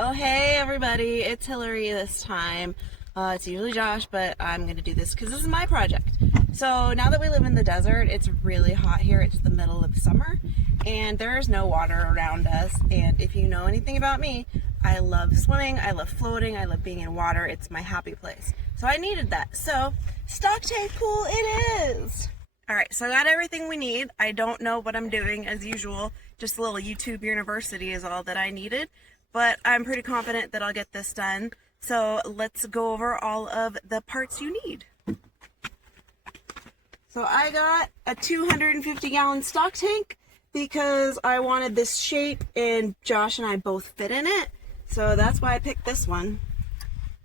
Oh, hey everybody, it's Hillary this time. It's usually Josh, but I'm going to do this because this is my project. So now that we live in the desert, it's really hot here. It's the middle of summer and there's no water around us. And if you know anything about me, I love swimming, I love floating, I love being in water. It's my happy place. So I needed that. So stock tank pool it is. Alright, so I got everything we need. I don't know what I'm doing as usual. Just a little YouTube University is all that I needed. But I'm pretty confident that I'll get this done. So let's go over all of the parts you need. So I got a 250-gallon stock tank because I wanted this shape and Josh and I both fit in it. So that's why I picked this one.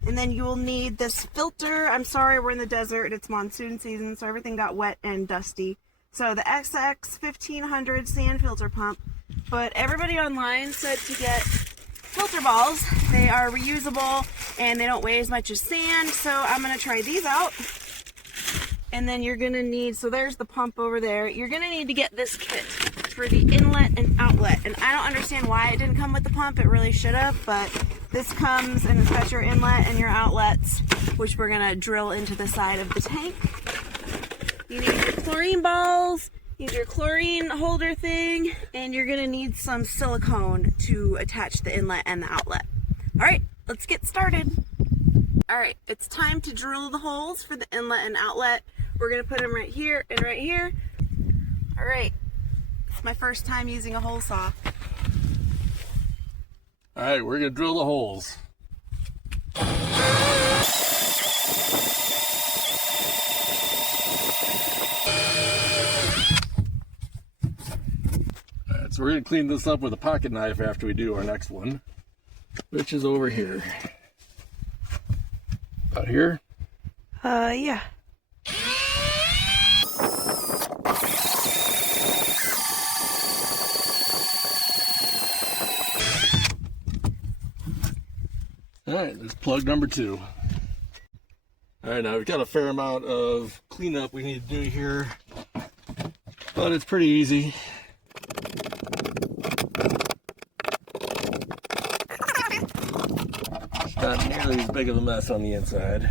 And then you will need this filter. I'm sorry, we're in the desert. It's monsoon season, so everything got wet and dusty. So the XX 1500 sand filter pump. But everybody online said to get filter balls. They are reusable and they don't weigh as much as sand. So I'm going to try these out. And then you're going to need, so there's the pump over there. You're going to need to get this kit for the inlet and outlet. And I don't understand why it didn't come with the pump. It really should have, but this comes and it's got your inlet and your outlets, which we're going to drill into the side of the tank. You need your chlorine balls, you need your chlorine holder thing, and you're going to need some silicone to attach the inlet and the outlet. All right, let's get started. All right, it's time to drill the holes for the inlet and outlet. We're going to put them right here and right here. All right, it's my first time using a hole saw. All right, we're gonna drill the holes. All right, so we're gonna clean this up with a pocket knife after we do our next one, which is over here. About here? Yeah. All right, there's plug number 2. All right, now we've got a fair amount of cleanup we need to do here, but it's pretty easy. It's not nearly as big of a mess on the inside.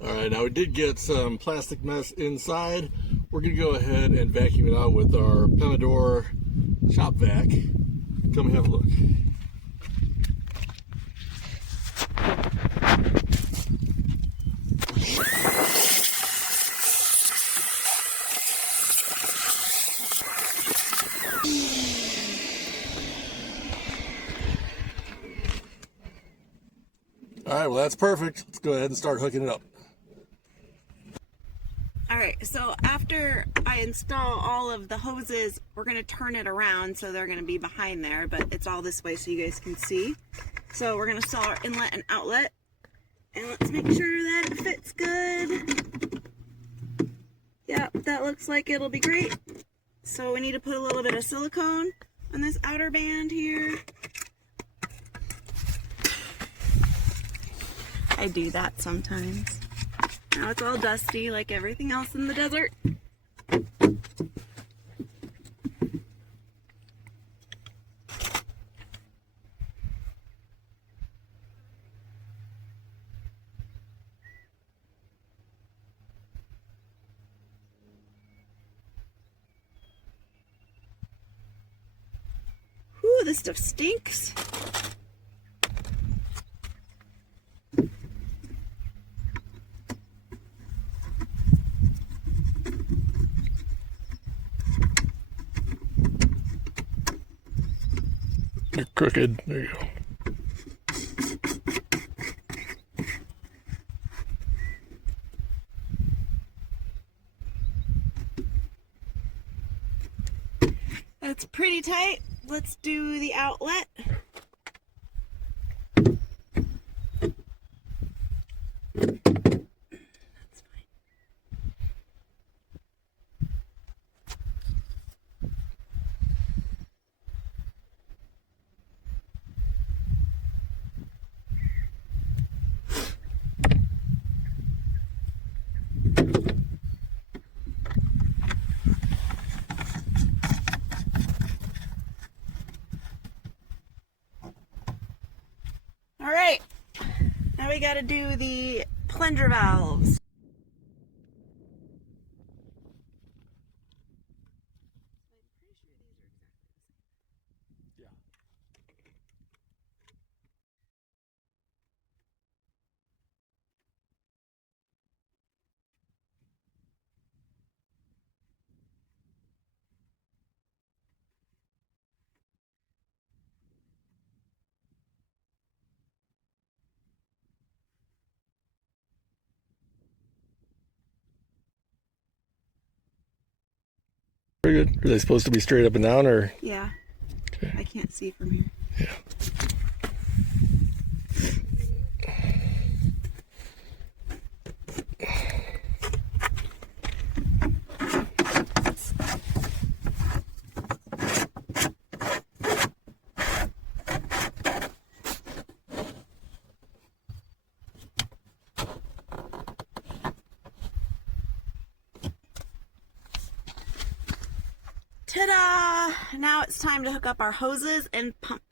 Alright, now we did get some plastic mess inside. We're going to go ahead and vacuum it out with our Pomodoro shop vac. Come and have a look. Alright, well that's perfect. Let's go ahead and start hooking it up. Alright, so after I install all of the hoses, we're going to turn it around so they're going to be behind there, but it's all this way so you guys can see. So we're going to install our inlet and outlet, and let's make sure that it fits good. Yep, that looks like it'll be great. So we need to put a little bit of silicone on this outer band here. I do that sometimes. Now it's all dusty like everything else in the desert. Whew, this stuff stinks. You're crooked. There you go. That's pretty tight. Let's do the outlet. All right, now we got to do the plunger valves. Very good. Are they supposed to be straight up and down, or? Yeah. Okay. I can't see from here. Yeah. Ta-da! Now it's time to hook up our hoses and pump.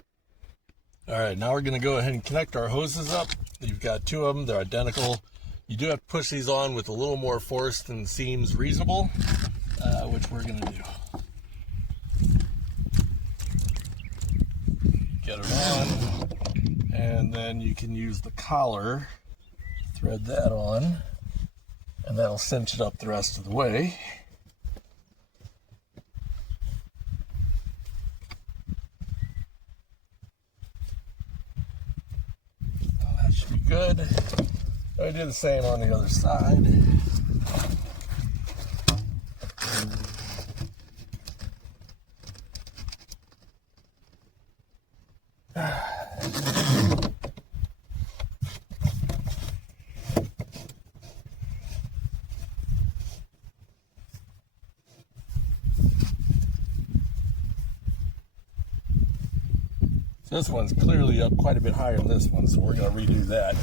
All right, now we're going to go ahead and connect our hoses up. You've got two of them. They're identical. You do have to push these on with a little more force than seems reasonable, which we're going to do. Get it on, and then you can use the collar, thread that on, and that'll cinch it up the rest of the way. That should be good. I do the same on the other side. This one's clearly up quite a bit higher than this one, so we're going to redo that.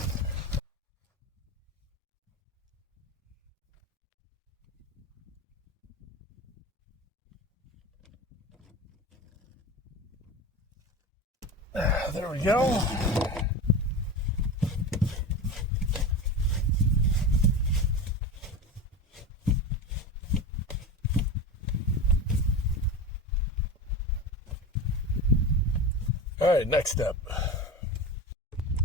There we go. All right, next step.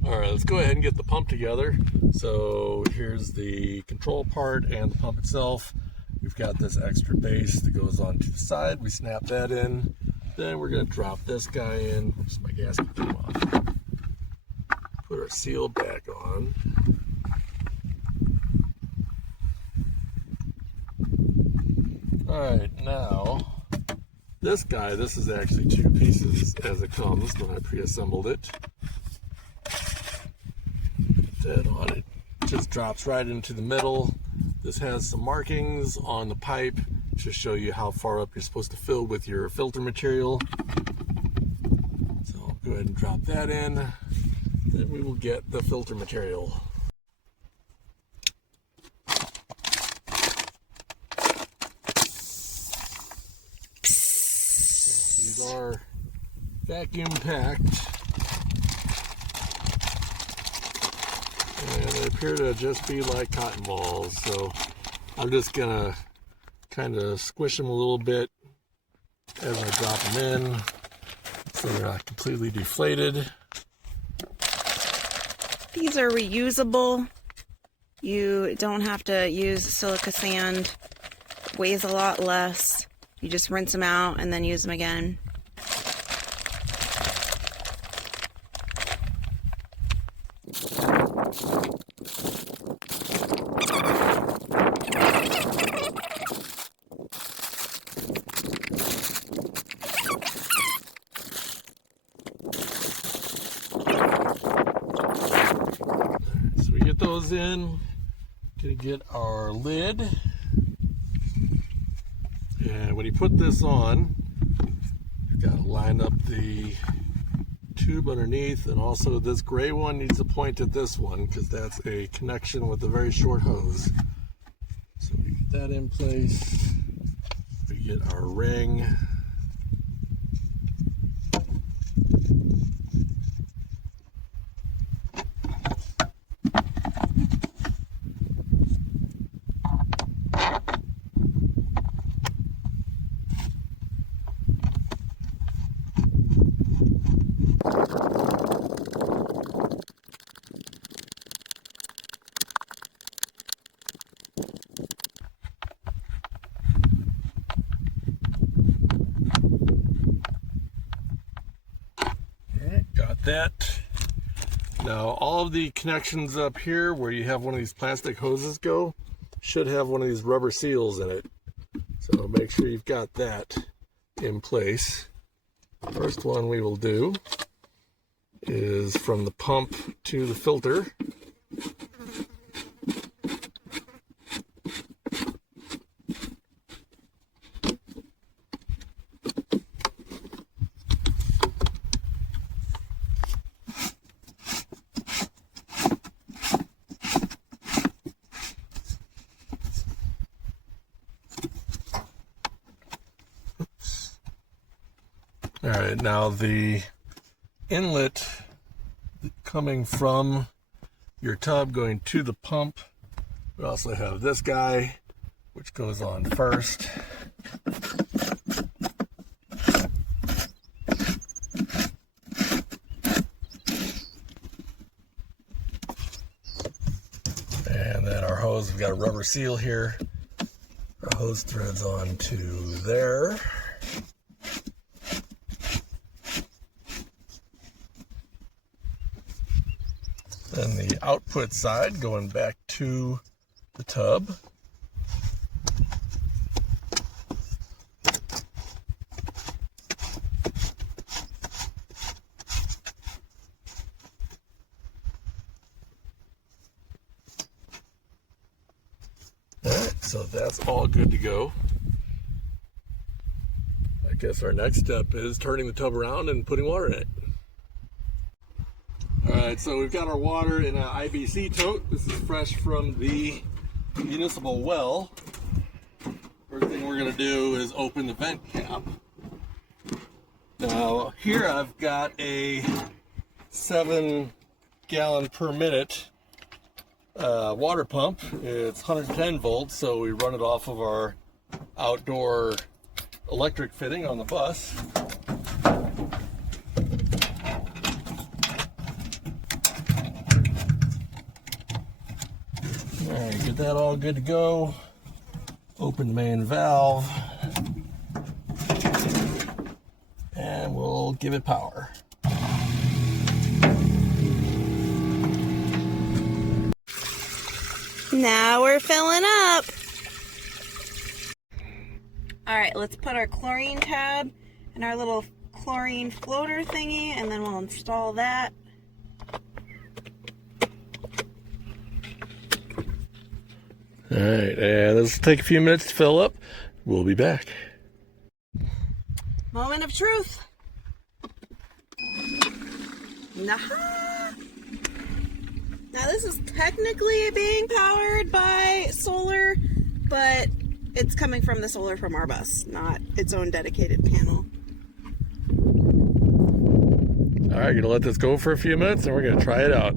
All right, let's go ahead and get the pump together. So here's the control part and the pump itself. We've got this extra base that goes on to the side. We snap that in. Then we're going to drop this guy in. Oops, my gasket came off. Put our seal back on. All right, now this guy, this is actually two pieces as it comes when I pre-assembled it. Put that on, it just drops right into the middle. This has some markings on the pipe to show you how far up you're supposed to fill with your filter material. So I'll go ahead and drop that in. Then we will get the filter material. These are vacuum packed, and they appear to just be like cotton balls. So I'm just gonna kind of squish them a little bit as I drop them in, so they're not completely deflated. These are reusable. You don't have to use silica sand. Weighs a lot less. You just rinse them out and then use them again. So we get those in. Gonna get our lid. And when you put this on, you've got to line up the tube underneath, and also this gray one needs to point at this one because that's a connection with a very short hose. So we get that in place. We get our ring. that. Now all of the connections up here where you have one of these plastic hoses go should have one of these rubber seals in it. So make sure you've got that in place. First one we will do is from the pump to the filter. All right, now the inlet coming from your tub going to the pump, we also have this guy, which goes on first. And then our hose, we've got a rubber seal here. Our hose threads on to there. Then the output side going back to the tub. All right, so that's all good to go. I guess our next step is turning the tub around and putting water in it. Alright, so we've got our water in an IBC tote. This is fresh from the municipal well. First thing we're going to do is open the vent cap. Now here I've got a 7-gallon per minute water pump. It's 110 volts, so we run it off of our outdoor electric fitting on the bus. Alright, get that all good to go. Open the main valve. And we'll give it power. Now we're filling up. Alright, let's put our chlorine tab and our little chlorine floater thingy, and then we'll install that. All right, and this will take a few minutes to fill up. We'll be back. Moment of truth. Nah. Now this is technically being powered by solar, but it's coming from the solar from our bus, not its own dedicated panel. All right, gonna let this go for a few minutes and we're gonna try it out.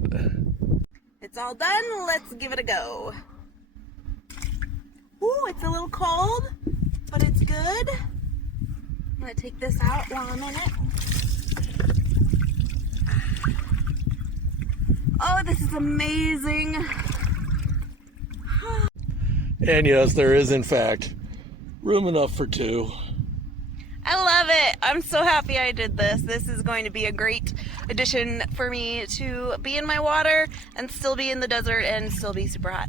It's all done, let's give it a go. Ooh, it's a little cold, but it's good. I'm gonna take this out while I'm in it. Oh, this is amazing. And yes, there is in fact room enough for two. I love it. I'm so happy I did this. This is going to be a great addition for me to be in my water and still be in the desert and still be super hot.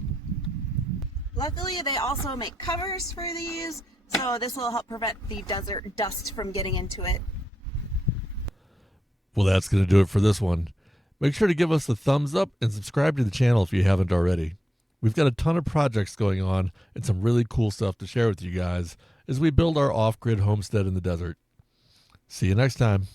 Luckily, they also make covers for these, so this will help prevent the desert dust from getting into it. Well, that's going to do it for this one. Make sure to give us a thumbs up and subscribe to the channel if you haven't already. We've got a ton of projects going on and some really cool stuff to share with you guys as we build our off-grid homestead in the desert. See you next time.